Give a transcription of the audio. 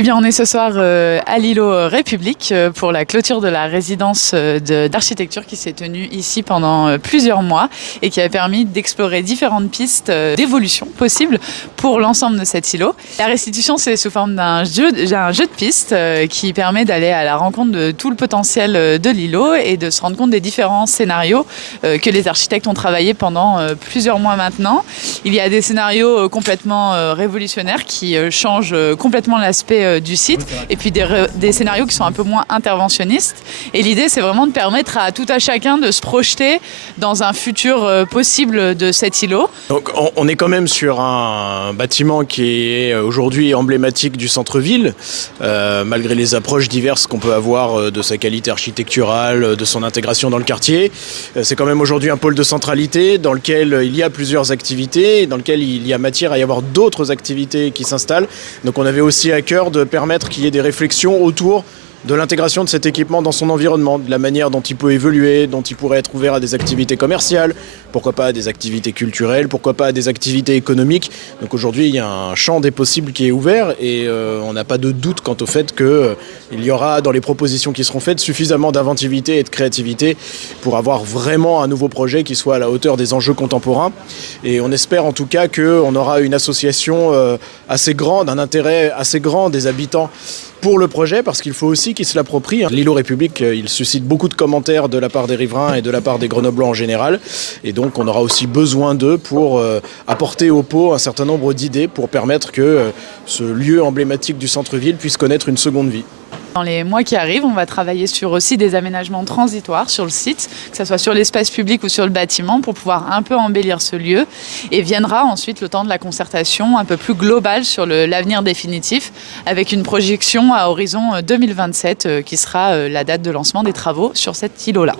Eh bien, on est ce soir à l'îlot République pour la clôture de la résidence d'architecture qui s'est tenue ici pendant plusieurs mois et qui a permis d'explorer différentes pistes d'évolution possibles pour l'ensemble de cet îlot. La restitution, c'est sous forme d'un jeu de piste qui permet d'aller à la rencontre de tout le potentiel de l'îlot et de se rendre compte des différents scénarios que les architectes ont travaillé pendant plusieurs mois maintenant. Il y a des scénarios complètement révolutionnaires qui changent complètement l'aspect du site et puis des scénarios qui sont un peu moins interventionnistes. Et l'idée, c'est vraiment de permettre à tout à chacun de se projeter dans un futur possible de cet îlot. Donc on est quand même sur un bâtiment qui est aujourd'hui emblématique du centre-ville, malgré les approches diverses qu'on peut avoir de sa qualité architecturale, de son intégration dans le quartier. C'est quand même aujourd'hui un pôle de centralité dans lequel il y a plusieurs activités, dans lequel il y a matière à y avoir d'autres activités qui s'installent. Donc on avait aussi à cœur de permettre qu'il y ait des réflexions autour de l'intégration de cet équipement dans son environnement, de la manière dont il peut évoluer, dont il pourrait être ouvert à des activités commerciales, pourquoi pas à des activités culturelles, pourquoi pas à des activités économiques. Donc aujourd'hui, il y a un champ des possibles qui est ouvert et on n'a pas de doute quant au fait qu'il y aura dans les propositions qui seront faites suffisamment d'inventivité et de créativité pour avoir vraiment un nouveau projet qui soit à la hauteur des enjeux contemporains. Et on espère en tout cas qu'on aura une association assez grande, un intérêt assez grand des habitants pour le projet, parce qu'il faut aussi qu'ils se l'approprient. L'îlot République, il suscite beaucoup de commentaires de la part des riverains et de la part des Grenoblois en général. Et donc, on aura aussi besoin d'eux pour apporter au pot un certain nombre d'idées pour permettre que ce lieu emblématique du centre-ville puisse connaître une seconde vie. Dans les mois qui arrivent, on va travailler sur aussi des aménagements transitoires sur le site, que ce soit sur l'espace public ou sur le bâtiment, pour pouvoir un peu embellir ce lieu. Et viendra ensuite le temps de la concertation un peu plus globale sur l'avenir définitif, avec une projection à horizon 2027 qui sera la date de lancement des travaux sur cet îlot-là.